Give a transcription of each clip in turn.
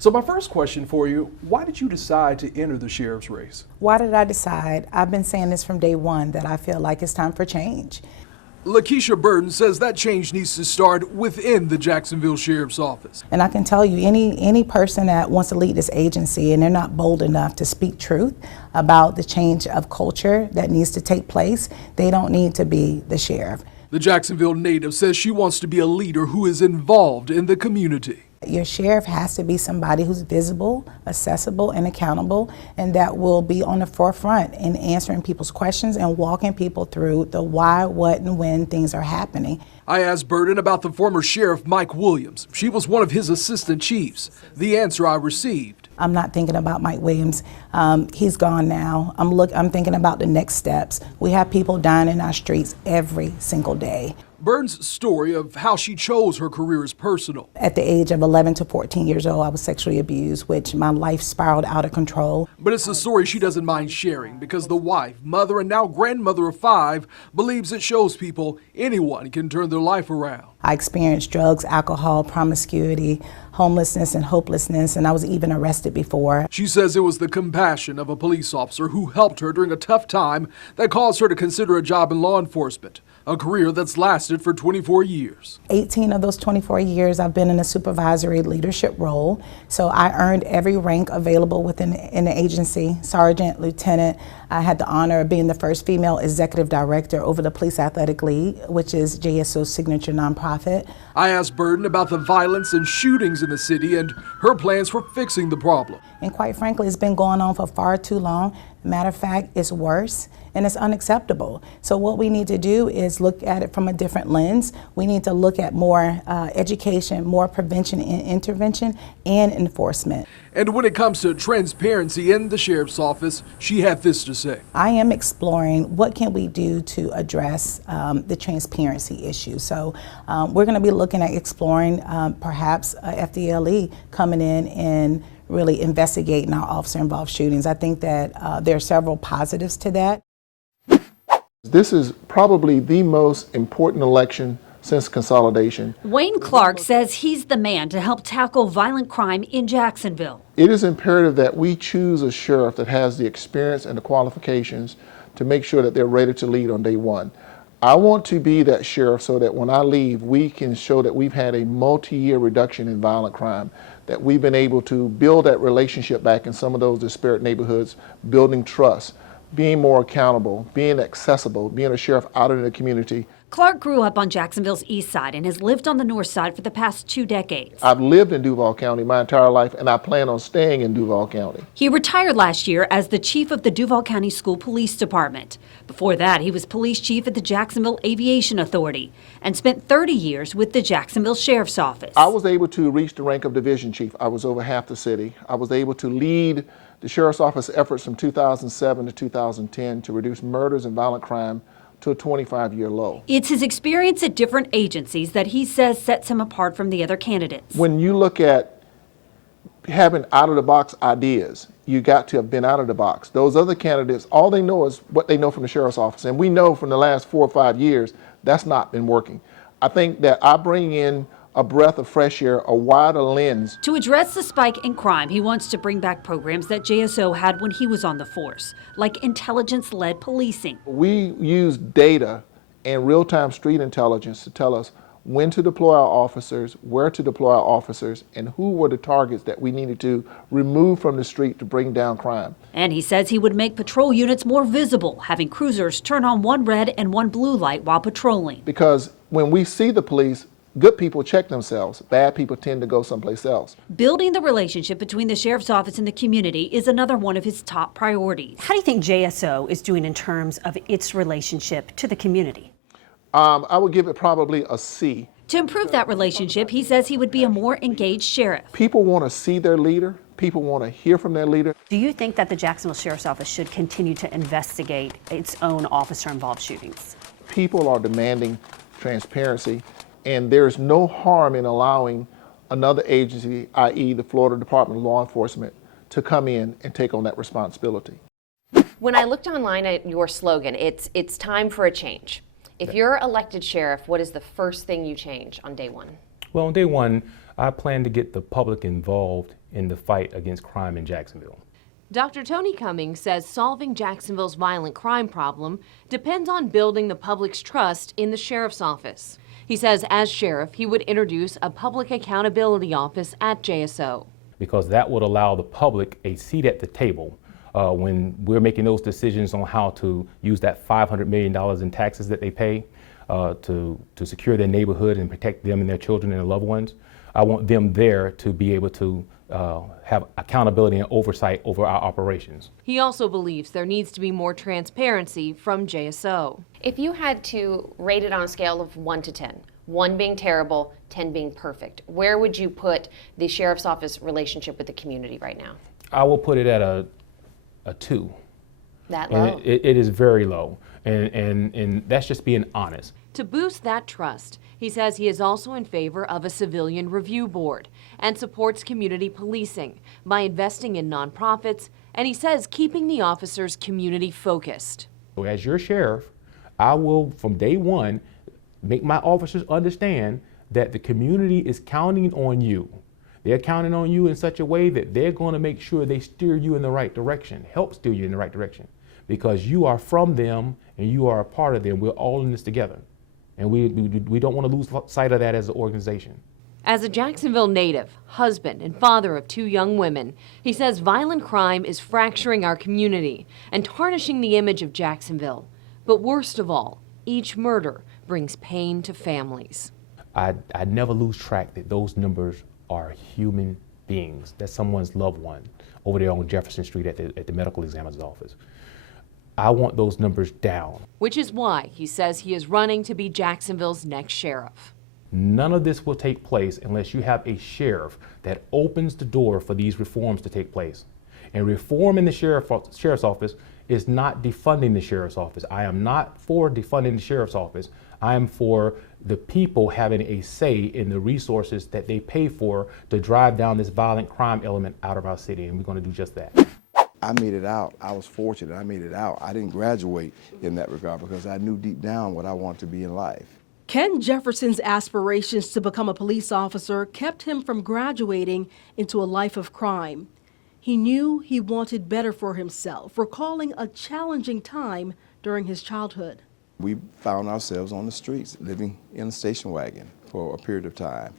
So my first question for you, why did you decide to enter the sheriff's race? Why did I decide? I've been saying this from day one, that I feel like it's time for change. Lakesha Burton says that change needs to start within the Jacksonville Sheriff's Office. And I can tell you, any person that wants to lead this agency and they're not bold enough to speak truth about the change of culture that needs to take place, they don't need to be the sheriff. The Jacksonville native says she wants to be a leader who is involved in the community. Your sheriff has to be somebody who's visible, accessible, and accountable, and that will be on the forefront in answering people's questions and walking people through the why, what, and when things are happening. I asked Burton about the former sheriff, Mike Williams. She was one of his assistant chiefs. The answer I received: I'm not thinking about Mike Williams. He's gone now. I'm thinking about the next steps. We have people dying in our streets every single day. Burton's story of how she chose her career is personal. At the age of 11 to 14 years old, I was sexually abused, which my life spiraled out of control. But it's a story she doesn't mind sharing because the wife, mother, and now grandmother of 5 believes it shows people anyone can turn their life around. I experienced drugs, alcohol, promiscuity, homelessness, and hopelessness, and I was even arrested before. She says it was the compassion of a police officer who helped her during a tough time that caused her to consider a job in law enforcement, a career that's lasted for 24 years. 18 of those 24 years I've been in a supervisory leadership role, so I earned every rank available within the agency: sergeant, lieutenant. I had the honor of being the first female executive director over the Police Athletic League, which is JSO's signature nonprofit. I asked Burton about the violence and shootings in the city and her plans for fixing the problem. And quite frankly, it's been going on for far too long. Matter of fact, it's worse and it's unacceptable. So what we need to do is look at it from a different lens. We need to look at more education, more prevention and intervention, and enforcement. And when it comes to transparency in the sheriff's office, she had this to say: I am exploring what can we do to address the transparency issue. So we're going to be looking at exploring perhaps FDLE coming in and really investigating our officer-involved shootings. I think that there are several positives to that. This is probably the most important election since consolidation. Wayne Clark says he's the man to help tackle violent crime in Jacksonville. It is imperative that we choose a sheriff that has the experience and the qualifications to make sure that they're ready to lead on day one. I want to be that sheriff so that when I leave, we can show that we've had a multi-year reduction in violent crime, that we've been able to build that relationship back in some of those disparate neighborhoods, building trust, being more accountable, being accessible, being a sheriff out in the community. Clark grew up on Jacksonville's east side and has lived on the north side for the past 2 decades. I've lived in Duval County my entire life, and I plan on staying in Duval County. He retired last year as the chief of the Duval County School Police Department. Before that, he was police chief at the Jacksonville Aviation Authority and spent 30 years with the Jacksonville Sheriff's Office. I was able to reach the rank of division chief. I was over half the city. I was able to lead the Sheriff's Office efforts from 2007 to 2010 to reduce murders and violent crime to a 25-year low. It's his experience at different agencies that he says sets him apart from the other candidates. When you look at having out-of-the-box ideas, you got to have been out of the box. Those other candidates, all they know is what they know from the Sheriff's Office, and we know from the last 4 or 5 years that's not been working. I think that I bring in a breath of fresh air, a wider lens. To address the spike in crime, he wants to bring back programs that JSO had when he was on the force, like intelligence-led policing. We use data and real-time street intelligence to tell us when to deploy our officers, where to deploy our officers, and who were the targets that we needed to remove from the street to bring down crime. And he says he would make patrol units more visible, having cruisers turn on one red and one blue light while patrolling. Because when we see the police, good people check themselves. Bad people tend to go someplace else. Building the relationship between the Sheriff's Office and the community is another one of his top priorities. How do you think JSO is doing in terms of its relationship to the community? I would give it probably a C. To improve that relationship, he says he would be a more engaged sheriff. People want to see their leader. People want to hear from their leader. Do you think that the Jacksonville Sheriff's Office should continue to investigate its own officer-involved shootings? People are demanding transparency, and there's no harm in allowing another agency, i.e. the Florida Department of Law Enforcement, to come in and take on that responsibility. When I looked online at your slogan, it's time for a change. If you're elected sheriff, what is the first thing you change on day one? Well, on day one, I plan to get the public involved in the fight against crime in Jacksonville. Dr. Tony Cummings says solving Jacksonville's violent crime problem depends on building the public's trust in the sheriff's office. He says as sheriff, he would introduce a public accountability office at JSO. Because that would allow the public a seat at the table when we're making those decisions on how to use that $500 million in taxes that they pay to secure their neighborhood and protect them and their children and their loved ones. I want them there to be able to have accountability and oversight over our operations. He also believes there needs to be more transparency from JSO. If you had to rate it on a scale of 1 to 10, 1 being terrible, 10 being perfect, where would you put the sheriff's office relationship with the community right now? I will put it at a 2. That low? And it is very low, and that's just being honest. To boost that trust, he says he is also in favor of a civilian review board and supports community policing by investing in nonprofits, and he says keeping the officers community focused. So as your sheriff, I will, from day one, make my officers understand that the community is counting on you. They're counting on you in such a way that they're going to make sure they steer you in the right direction, help steer you in the right direction, because you are from them and you are a part of them. We're all in this together. And we don't want to lose sight of that as an organization. As a Jacksonville native, husband, and father of 2 young women, he says violent crime is fracturing our community and tarnishing the image of Jacksonville. But worst of all, each murder brings pain to families. I never lose track that those numbers are human beings. That's someone's loved one over there on Jefferson Street at the medical examiner's office. I want those numbers down. Which is why he says he is running to be Jacksonville's next sheriff. None of this will take place unless you have a sheriff that opens the door for these reforms to take place. And reform in the sheriff's office is not defunding the sheriff's office. I am not for defunding the sheriff's office. I am for the people having a say in the resources that they pay for to drive down this violent crime element out of our city, and we're going to do just that. I made it out. I was fortunate. I made it out. I didn't graduate in that regard because I knew deep down what I wanted to be in life. Ken Jefferson's aspirations to become a police officer kept him from graduating into a life of crime. He knew he wanted better for himself, recalling a challenging time during his childhood. We found ourselves on the streets, living in a station wagon for a period of time.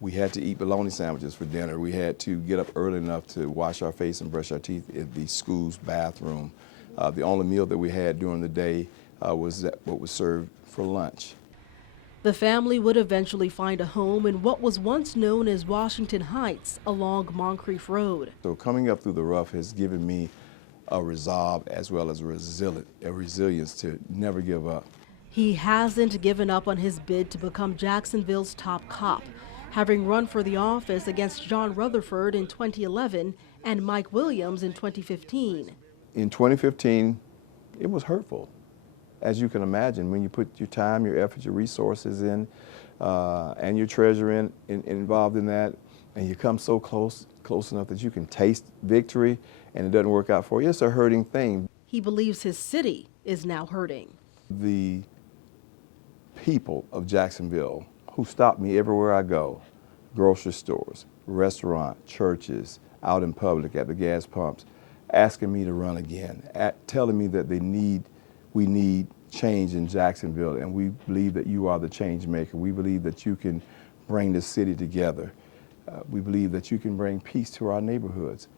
We had to eat bologna sandwiches for dinner. We had to get up early enough to wash our face and brush our teeth in the school's bathroom. The only meal that we had during the day was what was served for lunch. The family would eventually find a home in what was once known as Washington Heights along Moncrief Road. So coming up through the rough has given me a resolve as well as a resilience to never give up. He hasn't given up on his bid to become Jacksonville's top cop, having run for the office against John Rutherford in 2011 and Mike Williams in 2015. In 2015, it was hurtful. As you can imagine, when you put your time, your effort, your resources in, and your treasure involved in that, and you come so close enough that you can taste victory, and it doesn't work out for you, it's a hurting thing. He believes his city is now hurting. The people of Jacksonville who stop me everywhere I go, grocery stores, restaurants, churches, out in public, at the gas pumps, asking me to run again, telling me that we need change in Jacksonville, and we believe that you are the change maker. We believe that you can bring this city together. We believe that you can bring peace to our neighborhoods.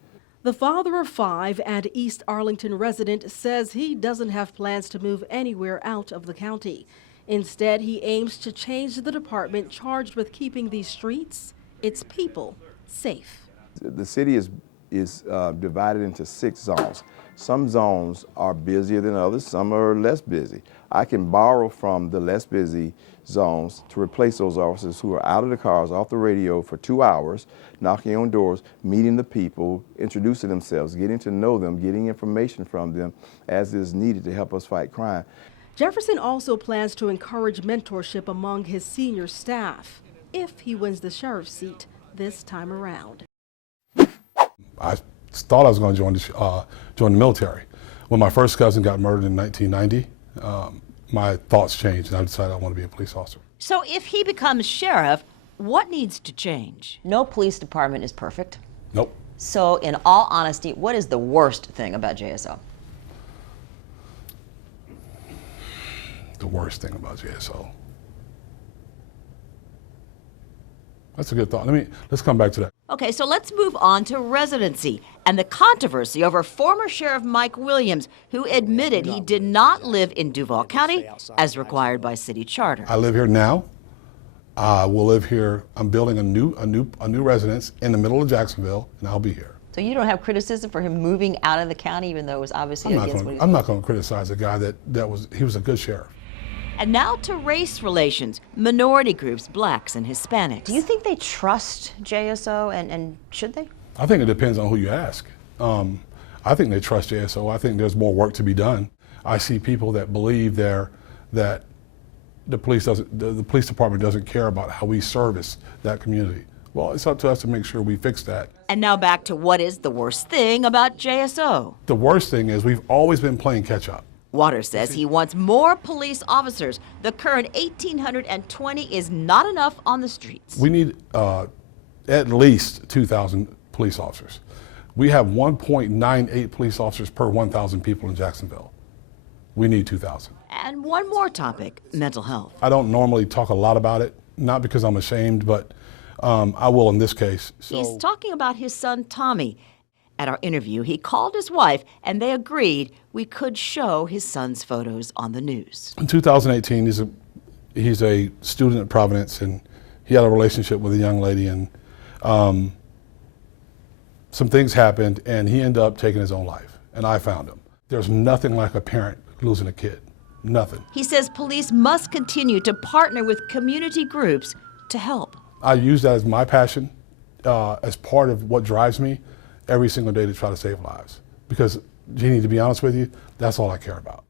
The father of 5 and East Arlington resident says he doesn't have plans to move anywhere out of the county. Instead, he aims to change the department charged with keeping these streets, its people, safe. The city is divided into 6 zones. Some zones are busier than others, some are less busy. I can borrow from the less busy zones to replace those officers who are out of the cars, off the radio for 2 hours, knocking on doors, meeting the people, introducing themselves, getting to know them, getting information from them as is needed to help us fight crime. Jefferson also plans to encourage mentorship among his senior staff if he wins the sheriff's seat this time around. I thought I was going to join the military. When my first cousin got murdered in 1990, my thoughts changed and I decided I want to be a police officer. So if he becomes sheriff, what needs to change? No police department is perfect. Nope. So in all honesty, what is the worst thing about JSO? The worst thing about JSO. That's a good thought. Let's come back to that. Okay, so let's move on to residency and the controversy over former Sheriff Mike Williams, who admitted he did not live in Duval County as required by city charter. I live here now. We'll live here. I'm building a new residence in the middle of Jacksonville, and I'll be here. So you don't have criticism for him moving out of the county, even though it was obviously against what he was. I'm not going to criticize a guy he was a good sheriff. And now to race relations, minority groups, blacks and Hispanics. Do you think they trust JSO, and should they? I think it depends on who you ask. I think they trust JSO. I think there's more work to be done. I see people that believe that the police department doesn't care about how we service that community. Well, it's up to us to make sure we fix that. And now back to what is the worst thing about JSO. The worst thing is we've always been playing catch up. Waters says he wants more police officers. The current 1,820 is not enough on the streets. We need at least 2,000 police officers. We have 1.98 police officers per 1,000 people in Jacksonville. We need 2,000. And one more topic, mental health. I don't normally talk a lot about it, not because I'm ashamed, but I will in this case. He's talking about his son, Tommy. At our interview, he called his wife, and they agreed we could show his son's photos on the news. In 2018, he's a student at Providence, and he had a relationship with a young lady, and some things happened, and he ended up taking his own life, and I found him. There's nothing like a parent losing a kid, nothing. He says police must continue to partner with community groups to help. I use that as my passion, as part of what drives me every single day to try to save lives. Because, Jeannie, to be honest with you, that's all I care about.